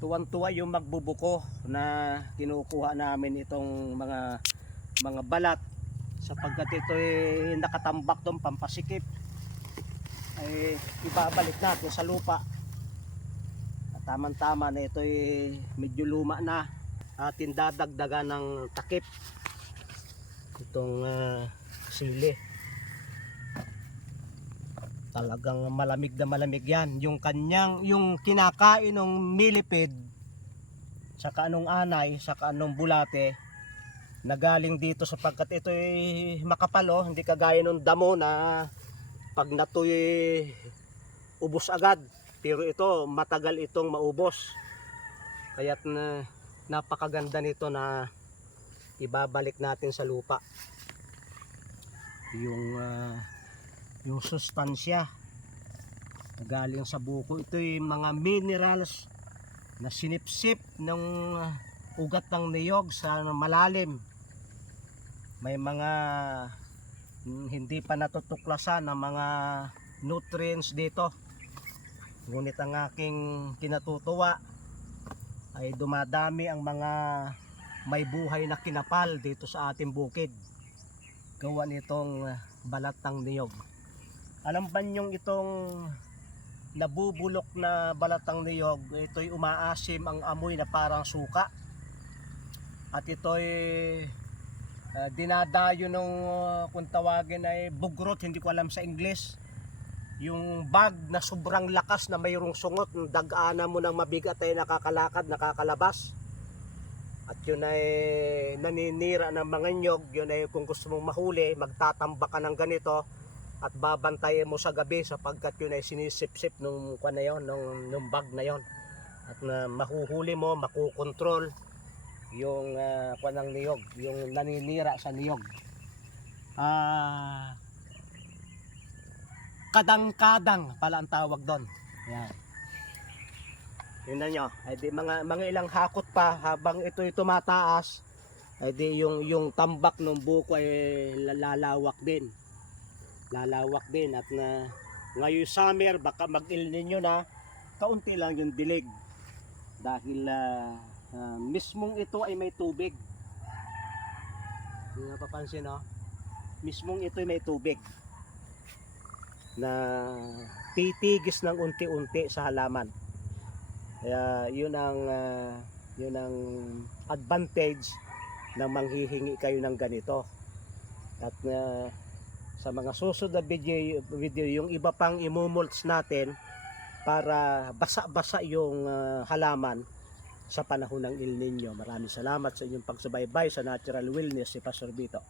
tuwang-tuwa yung magbubuko na kinukuha namin itong mga balat, sapagkat ito ay nakatambak doon pampasikip, ay ibabalik natin sa lupa. At tamang-tama na ito ay medyo luma na, atin dadagdagan ng takip itong sili. Talagang malamig na malamig yan. Yung kinakain ng millipede, saka anong anay, saka anong bulate, nagaling dito sapagkat ito ay makapal, hindi kagaya ng damo na pag natuy ubos agad. Pero ito matagal itong maubos. Kaya't napakaganda nito na ibabalik natin sa lupa yung sustansya galing sa buko. Ito yung mga minerals na sinipsip ng ugat ng niyog sa malalim. May mga hindi pa natutuklasan ng mga nutrients dito, ngunit ang aking kinatutuwa ay dumadami ang mga may buhay na kinapal dito sa ating bukid, gawa nitong balat ng niyog. Alam ba niyong itong nabubulok na balat ng niyog, ito'y umaasim ang amoy na parang suka, at ito'y dinadayo ng kung tawagin ay bugrot, hindi ko alam sa English, yung bag na sobrang lakas na mayroong sungot, dagana mo ng mabigat ay nakakalakad, nakakalabas. At yun ay naninira ng mga nyog. Yun ay kung gusto mong mahuli, magtatambak ka ng ganito at babantayan mo sa gabi, sapagkat yun ay sinisip-sip nung bag na yon. At mahuhuli mo, makukontrol yung ng niyog, yung naninira sa niyog. Kadang-kadang pala ang tawag doon. Yan. Yun na nyo, ay di mga ilang hakot pa habang ito'y tumataas, ay di yung tambak ng buko ay lalawak din. Lalawak din, at ngayon summer baka mag-El Nino na, kaunti lang yung dilig. Dahil mismong ito ay may tubig. Hindi napapansin, no? Mismong ito ay may tubig na titigis ng unti-unti sa halaman. Kaya yun ang advantage na manghihingi kayo ng ganito. At sa mga susunod na video, yung iba pang imumulch natin para basa-basa yung halaman sa panahon ng El Nino. Maraming salamat sa inyong pagsubaybay sa Natural Wellness si Pastor Vito.